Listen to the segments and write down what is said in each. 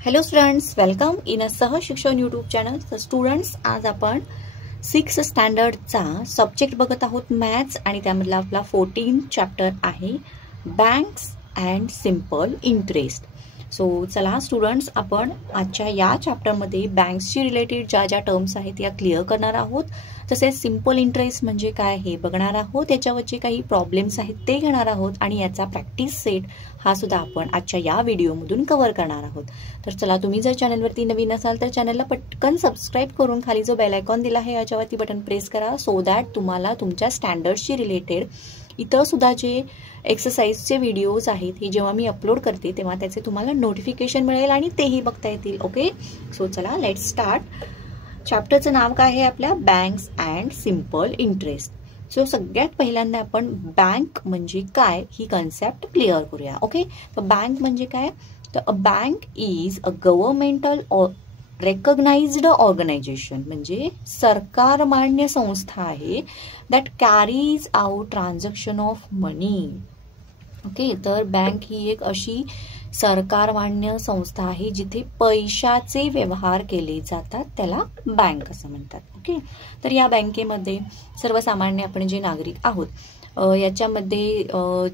Hello students, welcome in अ सहज शिक्षण YouTube channel. तर स्टुडंट्स, आज आपण 6th स्टँडर्डचा सब्जेक्ट बघत आहोत मॅथ्स, आणि त्यामधला आपला 14 चॅप्टर आहे banks and simple interest. So चला स्टुडंट्स, आपण आजच्या या चॅप्टरमध्ये बँक्सशी रिलेटेड ज्या ज्या टर्म्स आहेत या क्लिअर करणार आहोत. तसेच सिम्पल इंटरेस्ट म्हणजे काय हे बघणार आहोत, याच्यावरचे काही प्रॉब्लेम्स आहेत ते घेणार आहोत, आणि याचा प्रॅक्टिस सेट हा सुद्धा आपण आजच्या या व्हिडिओमधून कव्हर करणार आहोत. तर चला, तुम्ही जर चॅनलवरती नवीन असाल तर चॅनलला पटकन सबस्क्राईब करून खाली जो बेल आयकॉन दिला आहे याच्यावरती बटन प्रेस करा, सो दॅट तुम्हाला तुमच्या स्टँडर्डशी रिलेटेड इतर सुद्धा जे एक्सरसाइजचे व्हिडिओज आहेत हे जेव्हा मी अपलोड करते तेव्हा त्याचे तुम्हाला नोटिफिकेशन मिळेल आणि तेही बघता येतील. ओके, सो चला लेट्स स्टार्ट. चॅप्टरचं नाव काय आहे आपल्या? Banks and simple interest. So सगळ्यात पहिल्यांदा आपण बँक म्हणजे काय ही कन्सेप्ट क्लिअर करूया. ओके, तर बँक म्हणजे काय? तर a bank is a governmental recognised organisation, म्हणजे सरकार मान्य संस्था आहे that carries out transaction of money. Okay, तर बँक ही एक अशी सरकार मान्य संस्था आहे जिथे पैशाचे व्यवहार केले जातात, त्याला बँक असं म्हणतात. ओके, तर या बँकेमध्ये सर्वसामान्य आपण जे नागरिक आहोत याच्यामध्ये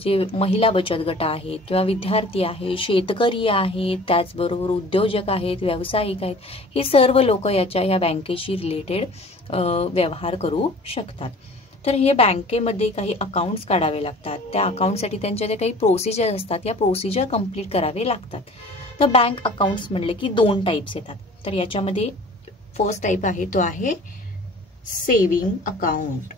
जे महिला बचत गट आहेत किंवा विद्यार्थी आहे, शेतकरी आहेत, त्याचबरोबर उद्योजक आहेत, व्यावसायिक आहेत, हे सर्व लोक या बँकेशी रिलेटेड व्यवहार करू शकतात. तर हे बँकेमध्ये काही अकाउंट्स काढावे लागतात, त्या अकाउंटसाठी त्यांच्या ज्या काही प्रोसिजर असतात या प्रोसिजर कंप्लीट करावे लागतात. तर बँक अकाउंट्स म्हणले की 2 टाईप्स येतात. तर याच्यामध्ये फर्स्ट टाईप आहे तो आहे सेव्हिंग अकाउंट,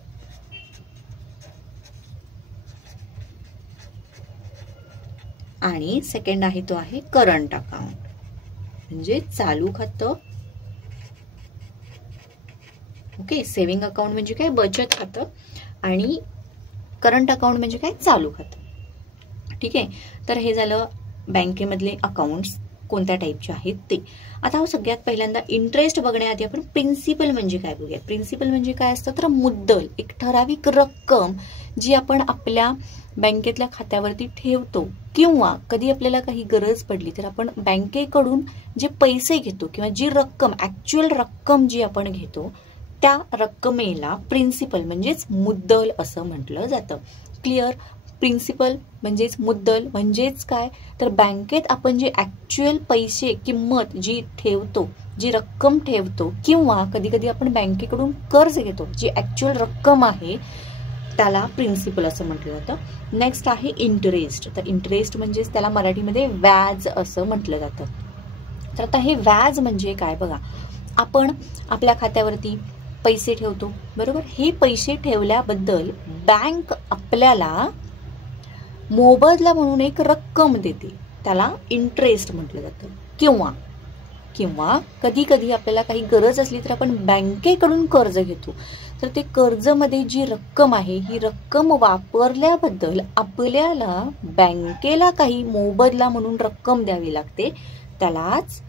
आणि सेकंड आहे तो आहे करंट अकाउंट, म्हणजे चालू खातं. ओके, सेव्हिंग अकाउंट म्हणजे काय? बचत खातं, आणि करंट अकाउंट म्हणजे काय? चालू खातं. ठीक आहे, तर हे झालं बँकेमधले अकाउंट्स कोणत्या टाईपचे आहेत ते. आता सगळ्यात पहिल्यांदा इंटरेस्ट बघण्याआधी आपण प्रिन्सिपल म्हणजे काय बघूया. प्रिन्सिपल म्हणजे काय असतं? तर मुद्दल, एक ठराविक रक्कम जी आपण आपल्या बँकेतल्या खात्यावरती ठेवतो, किंवा कधी आपल्याला काही गरज पडली तर आपण बँकेकडून जे पैसे घेतो किंवा जी रक्कम, ऍक्च्युअल रक्कम जी आपण घेतो त्या रक्कमेला प्रिन्सिपल म्हणजेच मुद्दल असं म्हटलं जातं. क्लिअर? प्रिन्सिपल म्हणजेच मुद्दल म्हणजेच काय? तर बँकेत आपण जे ऍक्च्युअल पैसे, किंमत जी ठेवतो, जी रक्कम ठेवतो, किंवा कधी कधी आपण बँकेकडून कर्ज घेतो, जी ऍक्च्युअल रक्कम आहे त्याला प्रिन्सिपल असं म्हटलं जातं. नेक्स्ट आहे इंटरेस्ट. तर इंटरेस्ट म्हणजेच त्याला मराठीमध्ये व्याज असं म्हटलं जातं. तर आता हे व्याज म्हणजे काय बघा, आपण आपल्या खात्यावरती पैसे ठेवतो, बरोबर. हे पैसे ठेवल्याबद्दल बँक आपल्याला मोबदला म्हणून एक रक्कम देते, त्याला इंटरेस्ट म्हटलं जातं. किंवा कधी कधी आपल्याला काही गरज असली तर आपण बँकेकडून कर्ज घेतो, तर ते कर्जमध्ये जी रक्कम आहे ही रक्कम वापरल्याबद्दल आपल्याला बँकेला काही मोबदला म्हणून रक्कम द्यावी लागते, त्यालाच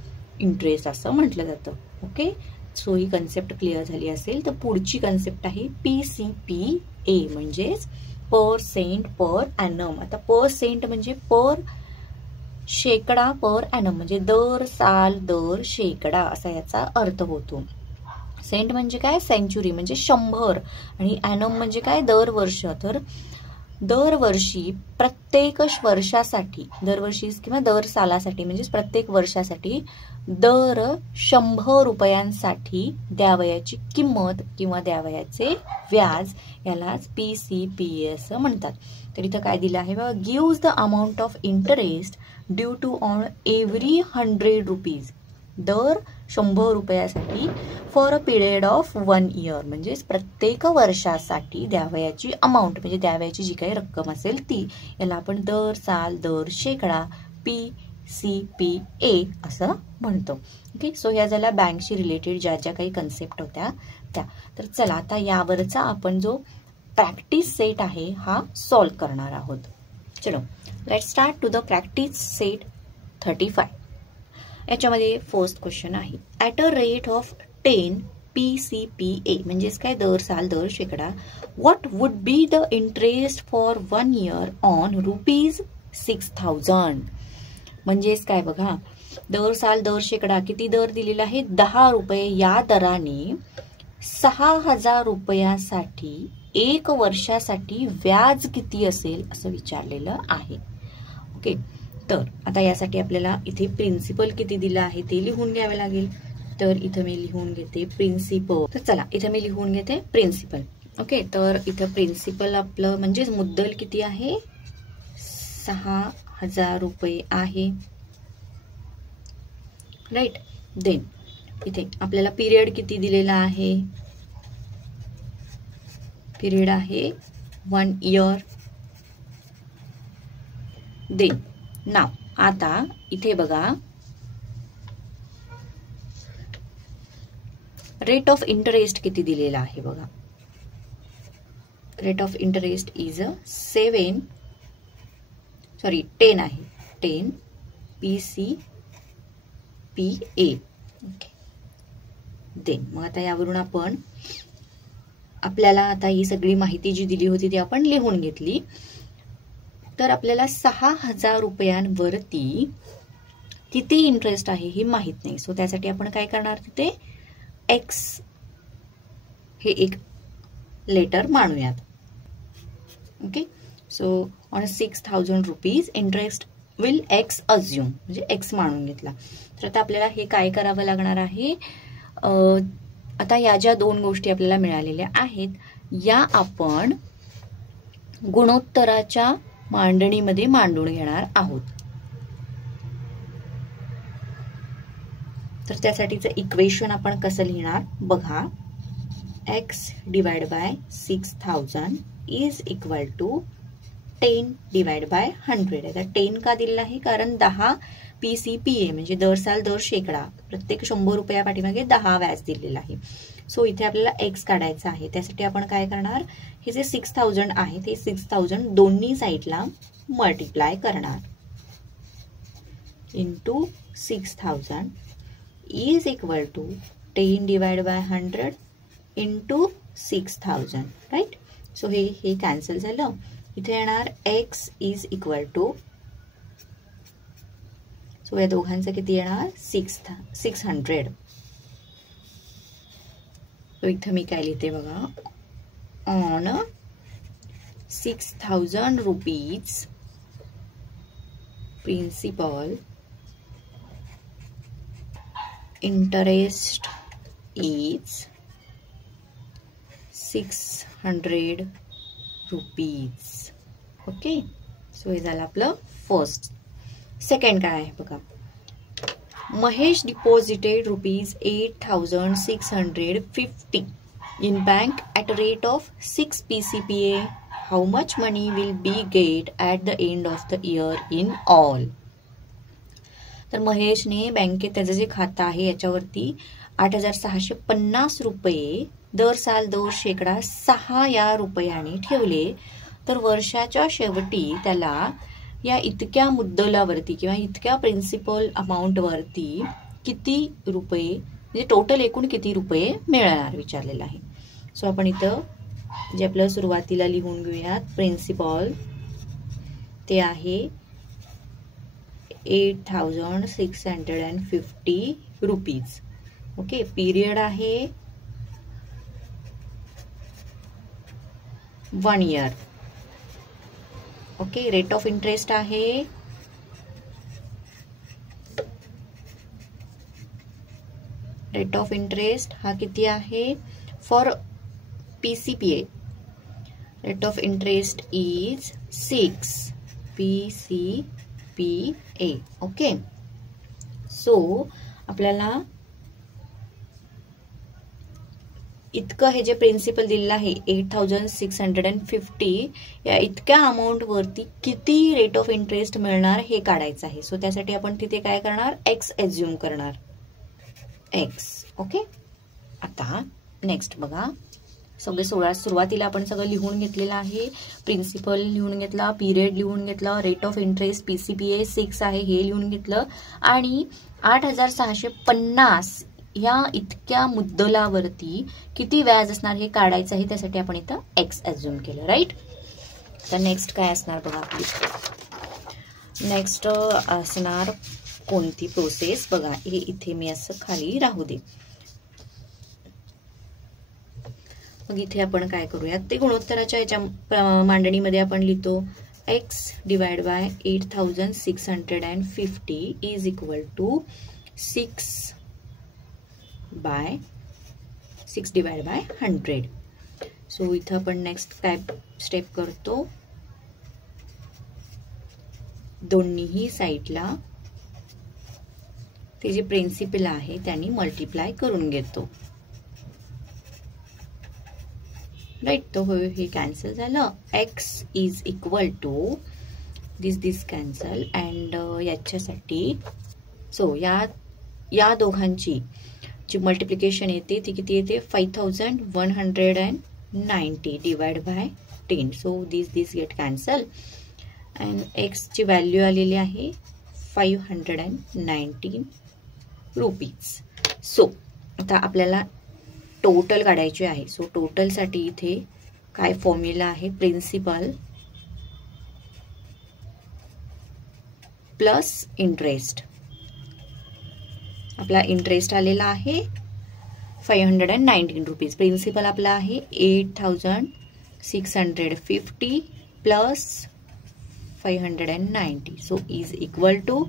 इंटरेस्ट असं म्हटलं जातं. ओके, सो ही कन्सेप्ट क्लिअर झाली असेल तर पुढची कन्सेप्ट आहे PCPA, म्हणजेच पर सेंट पर ॲनम. आता पर सेंट म्हणजे पर शेकडा, पर ॲनम म्हणजे दर साल, दर शेकडा असा याचा अर्थ होतो. सेंट म्हणजे काय? सेंचुरी म्हणजे 100, आणि ॲनम म्हणजे काय? दरवर्ष. तर दरवर्षी प्रत्येक वर्षासाठी, दरवर्षी किंवा दर सालासाठी म्हणजेच प्रत्येक वर्षासाठी दर 100 रुपयांसाठी द्यावयाची किंमत किंवा द्यावयाचे व्याज यालाच PCPA असं म्हणतात. तर इथं काय दिलं आहे बघा, gives the amount of interest due to on every 100 rupees, दर 100 रुपयासाठी for a period of 1 year, म्हणजेच प्रत्येक वर्षासाठी द्यावयाची अमाऊंट म्हणजे द्यावयाची जी काही रक्कम असेल ती, याला आपण दर साल, दर शेकडा, PCPA असं म्हणतो. ओके, सो ह्या झाल्या बँकशी रिलेटेड ज्या ज्या काही कन्सेप्ट होत्या त्या. तर चला आता यावरचा आपण जो प्रॅक्टिस सेट आहे हा सॉल्व्ह करणार आहोत. चलो let start to the practice set 35. याच्यामध्ये फर्स्ट क्वेश्चन आहे, at a rate of 10 PCPA म्हणजेच काय? दर साल, दर शेकडा. What would be the interest for 1 year on ₹6,000? म्हणजेच काय बघा, दर साल दर शेकडा किती दर दिलेला आहे 10 रुपये, या दराने 6,000 रुपयासाठी 1 वर्षासाठी व्याज किती असेल असं विचारलेलं आहे. ओके, तर आता यासाठी आपल्याला इथे प्रिन्सिपल किती दिलं आहे ते लिहून घ्यावे लागेल. तर इथं मी लिहून घेते प्रिन्सिपल. तर चला इथं मी लिहून घेते प्रिन्सिपल. ओके, तर इथं प्रिन्सिपल आपलं म्हणजेच मुद्दल किती आहे 6,000 रुपये आहे. राईट. देन इथे आपल्याला पिरियड किती दिलेला आहे, पिरियड आहे 1 इयर. देन नाव आता इथे बघा रेट ऑफ इंटरेस्ट किती दिलेला आहे बघा. रेट ऑफ इंटरेस्ट इज 10 आहे, 10 PCPA. ओके. देन मग आता यावरून आपण आपल्याला आता ही सगळी माहिती जी दिली होती ती आपण लिहून घेतली. तर आपल्याला 6,000 रुपयांवरती किती इंटरेस्ट आहे हे माहित नाही. सो त्यासाठी आपण काय करणार, तिथे एक्स हे एक लेटर मानूयात. Okay, so on 6,000 rupees interest will x assume, म्हणजे एक्स मानून घेतला. तर आता आपल्याला हे काय करावं लागणार आहे, आता या ज्या 2 गोष्टी आपल्याला मिळालेल्या आहेत या आपण गुणोत्तराच्या मांडणीमध्ये मांडून घेणार आहोत. तर त्यासाठीचं इक्वेशन आपण कसं लिहिणार बघा. x divide by 6,000 is equal to 10 divide by 100. आता 10 का दिलेला आहे, कारण 10 PCPA म्हणजे दर साल दर शेकडा, प्रत्येक 100 रुपया पाठीमागे 10 व्याज दिलेला आहे. सो इथे आपल्याला x काढायचा आहे. त्यासाठी आपण काय करणार, हे जे 6,000 आहे ते 6,000 दोन्ही साईडला मल्टिप्लाय करणार. Into 6,000 is equal to 10 divide by 100 into 6,000. Right. So हे कॅन्सल झालं. इथे येणार x is equal to, so या दोघांचं किती येणार 600. तो इथं मी काय लिहिते बघा, on 6,000 rupees principal interest is 600 rupees. Okay, so हे झालं आपलं फर्स्ट. सेकंड काय आहे बघा, Mahesh deposited rupees 8,650 in bank at a rate of 6 PCPA. How much money will be get at the end of the year in all? तर महेशने बँकेत त्याचं जे खातं आहे याच्यावरती 8,650 रुपये दर साल दर शेकडा 6 या रुपयाने ठेवले. तर वर्षाच्या शेवटी त्याला या इतक्या मुद्दलावरती किंवा इतक्या प्रिन्सिपल अमाऊंटवरती किती रुपये, म्हणजे टोटल एकूण किती रुपये मिळणार विचारलेलं आहे. सो आपण इथं जे आपलं सुरुवातीला लिहून घेऊयात, प्रिन्सिपल ते आहे 8,650 रुपीज. ओके, पीरियड आहे 1 year. Okay, rate of interest आहे रेट ऑफ इंटरेस्ट हा किती आहे for PCPA. Rate of interest is 6 PCPA. Okay, so आपल्याला इतकं हे जे प्रिन्सिपल दिलेलं आहे 8,650 या इतक्या अमाऊंट वरती किती रेट ऑफ इंटरेस्ट मिळणार हे काढायचं आहे. सो त्यासाठी आपण तिथे काय करणार, एक्स एज्युम करणार, एक्स. ओके, आता नेक्स्ट बघा, सगळे सुरुवातीला आपण सगळं लिहून घेतलेलं आहे. प्रिन्सिपल लिहून घेतला, पिरियड लिहून घेतला, रेट ऑफ इंटरेस्ट PCPA 6 आहे हे लिहून घेतलं, आणि 8,650 या इतक्या मुद्दलावरती किती व्याज असणार हे काढायचं आहे. त्यासाठी आपण इथं एक्स अज्युम केलं. राईट. तर नेक्स्ट काय असणार बघा, नेक्स्ट असणार कोणती प्रोसेस बघा, हे इथे मी असं खाली राहू दे. मग इथे आपण काय करूयात, ते गुणोत्तराच्या याच्या मांडणीमध्ये आपण लिहितो x divide by 8650 is equal to 6 divide by 100. So इथं आपण नेक्स्ट काय स्टेप करतो, दोन्हीही साईडला ते जे प्रिन्सिपल आहे त्यांनी मल्टिप्लाय करून घेतो. राईट, तो हे कॅन्सल झालं. x is equal to this cancel and याच्यासाठी सो या दोघांची जी मल्टिप्लिकेशन येते ती किती येते, 5190 divide by 10. So this get cancel and x ची व्हॅल्यू आलेली आहे 519 रुपीज. सो आता आपल्याला टोटल काढायचे आहे. सो टोटल साठी इथे काय फॉर्म्युला आहे, प्रिन्सिपल प्लस इंटरेस्ट. आपला इंटरेस्ट आलेला आहे 519 रुपीज, प्रिन्सिपल आपला आहे 8650 plus 590. So is equal to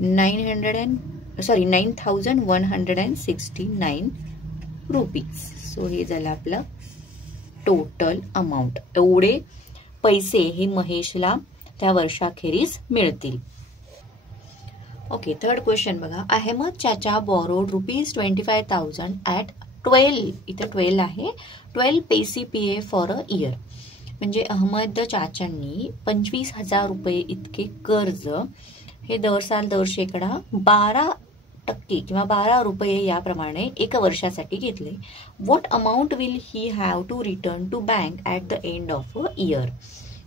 9169 rupees. So हे झालं आपलं टोटल अमाऊंट. एवढे पैसे हे महेशला त्या वर्षाखेरीस मिळतील. ओके, थर्ड क्वेश्चन बघा. अहमद चाचा बॉरोड ₹25,000 ॲट 12, इथे 12 आहे, 12 PCPA फॉर अ इयर. म्हणजे अहमद चाचांनी 25,000 रुपये इतके कर्ज हे दर साल 12% किंवा 12 रुपये याप्रमाणे एका वर्षासाठी घेतले. What amount will he have to return to bank at the end of a year.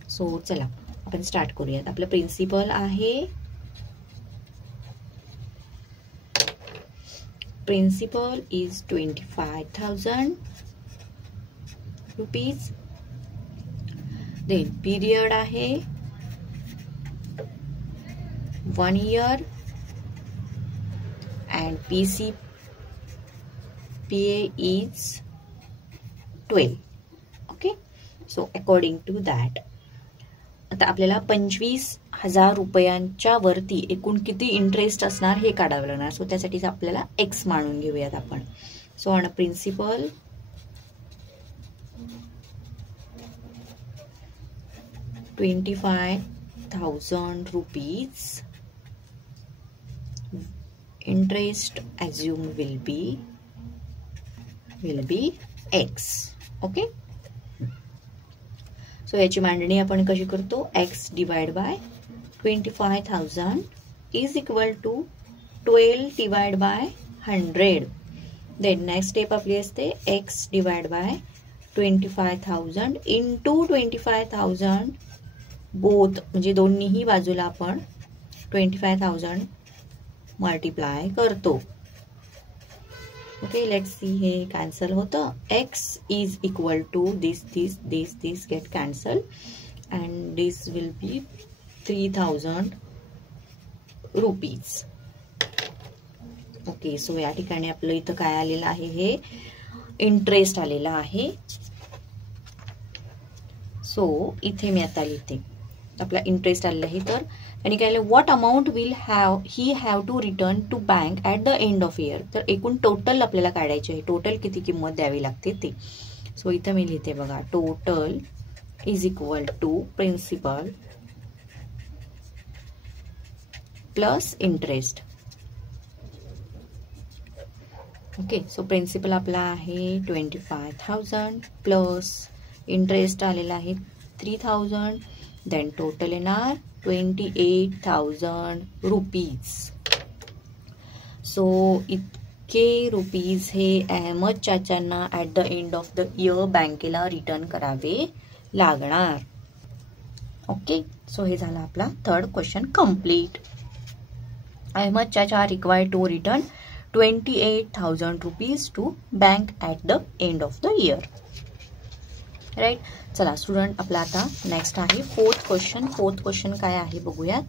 So चला आपण स्टार्ट करूयात. आपलं प्रिन्सिपल आहे, principal is 25,000 rupees. Then period आहे 1 year and PCPA is 12. Okay, so according to that आता आपल्याला 25,000 रुपयांच्या वरती एकूण किती इंटरेस्ट असणार हे काढावं लागणार. सो त्यासाठी आपल्याला x मानून घेऊयात आपण. So on a principal ₹25,000 interest assumed will be x. Okay, so याची मांडणी आपण कशी करतो, x divide by 25,000 is equal to 12 divide by 100. Then next step आपली असते x divide by 25,000 into 25,000 both, म्हणजे दोन्हीही बाजूला आपण 25,000 मल्टिप्लाय करतो. ओके, लेट्स सी, हे कॅन्सल होतं. x is equal to this get cancel and this will be 3,000 rupees. Okay, so या ठिकाणी आपलं इथं काय आलेलं आहे, हे इंटरेस्ट आलेला आहे. सो इथे मी आता लिहिते आपला इंटरेस्ट आलेला आहे. तर आणि काय what amount will he have to return to bank at the end of year. तर एकूण टोटल आपल्याला काढायचे आहे, टोटल किती किंमत द्यावी लागते ते. सो इथं मी लिहिते बघा, total is equal to principal plus interest. Okay, so principal आपला आहे 25,000 प्लस इंटरेस्ट आलेला आहे 3,000. देन टोटल येणार 28,000 रुपीज. सो इतके रुपीज हे अहमद चाचांना at the end of the year बँकेला रिटर्न करावे लागणार. ओके, सो हे झालं आपला थर्ड क्वेश्चन कम्प्लीट. अहमद चाचा required to return 28,000 rupees to bank at the end of the year. Right, चला स्टुडंट, आपला आता नेक्स्ट आहे फोर्थ क्वेश्चन. फोर्थ क्वेश्चन काय आहे बघूयात.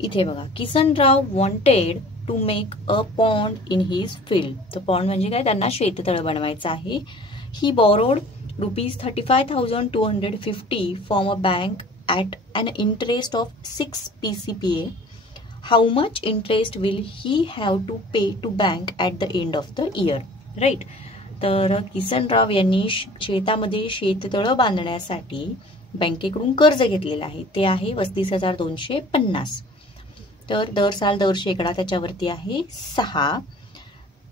इथे बघा, Kisanrao wanted to make a pond in his field. तर पॉन्ड म्हणजे काय, त्यांना शेततळ बनवायचं आहे. He borrowed ₹35,250 from a bank at an interest of 6 PCPA. How much interest will he have to pay to bank at the end of the year, right. तर किसनराव यांनी शेतामध्ये शेततळं बांधण्यासाठी बँकेकडून कर्ज घेतलेलं आहे. ते आहे 35,250. तर दर साल दर शेकडा त्याच्यावरती आहे 6.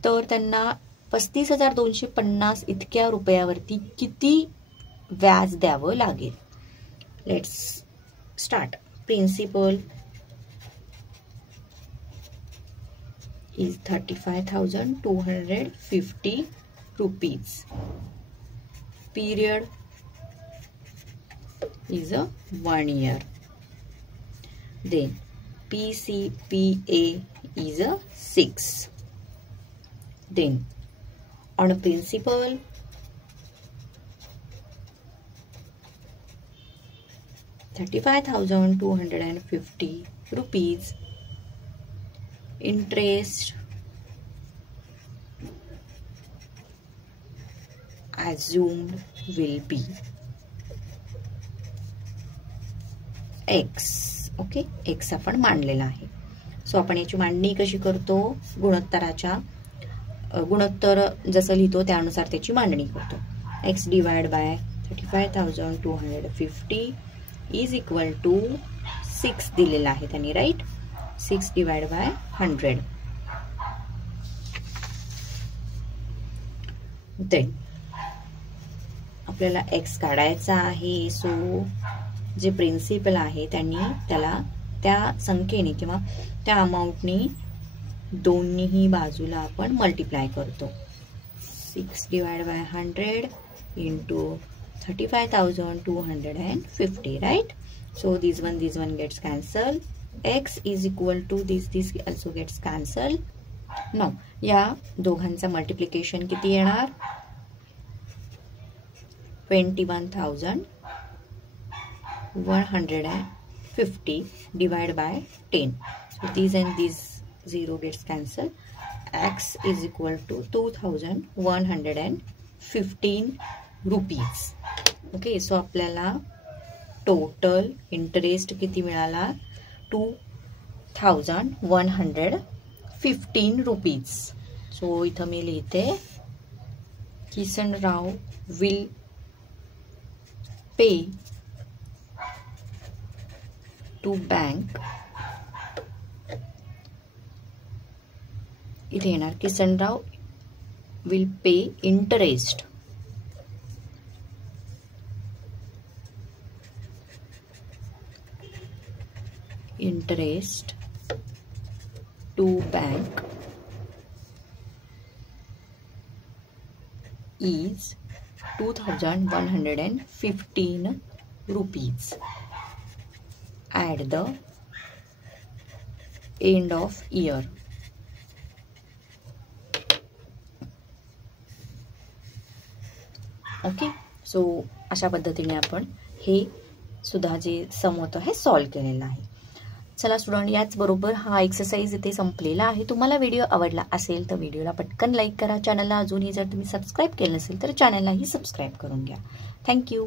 तर त्यांना 35,250 इतक्या रुपयावरती किती व्याज द्यावं लागेल. Let's start. Principal is 35,250 rupees. Period is a 1 year. Then PCPA is a 6. Then on a principal, ₹35,250 rupees. Interest assumed will be X. Okay, X आपण मांडलेला आहे. सो आपण याची मांडणी कशी करतो, गुणोत्तर जसं लिहितो त्यानुसार त्याची मांडणी करतो. X divide by 35,250 is equal to 6 दिलेला आहे त्यांनी, राईट. 6 divide by 100. देन आपल्याला X काढायचा आहे. सो जे प्रिन्सिपल आहे त्यांनी त्याला त्या संख्येने किंवा त्या अमाऊंटनी दोन्ही बाजूला आपण मल्टिप्लाय करतो. 6 divide by 100 into 35,250, right. So this one gets cancel. X is equal to this also gets cancelled. Now या दोघांचा मल्टिप्लिकेशन किती येणार, 21,150 divided by 10. So these and these 0 gets cancelled. X is equal to 2,115 rupees. Okay, so आपल्याला total interest किती मिळाला, 2,115 rupees. So इथं मी लिहिते, Kisanrao will pay to bank. इथे येणार Kisanrao will pay interest to bank is 2,115 rupees at the end of year. Okay, so अशा पद्धतीने आपण हे सुद्धा जे सम होतं हे सॉल्व केलेलं आहे. चला स्टुडंट, याच बरोबर हा एक्सरसाइज इथे संपलेला आहे. तुम्हाला व्हिडिओ आवडला असेल तर व्हिडिओला पटकन लाईक करा. चॅनलला अजूनही जर तुम्ही सबस्क्राईब केलं नसेल तर चॅनललाही सबस्क्राईब करून घ्या. थँक्यू.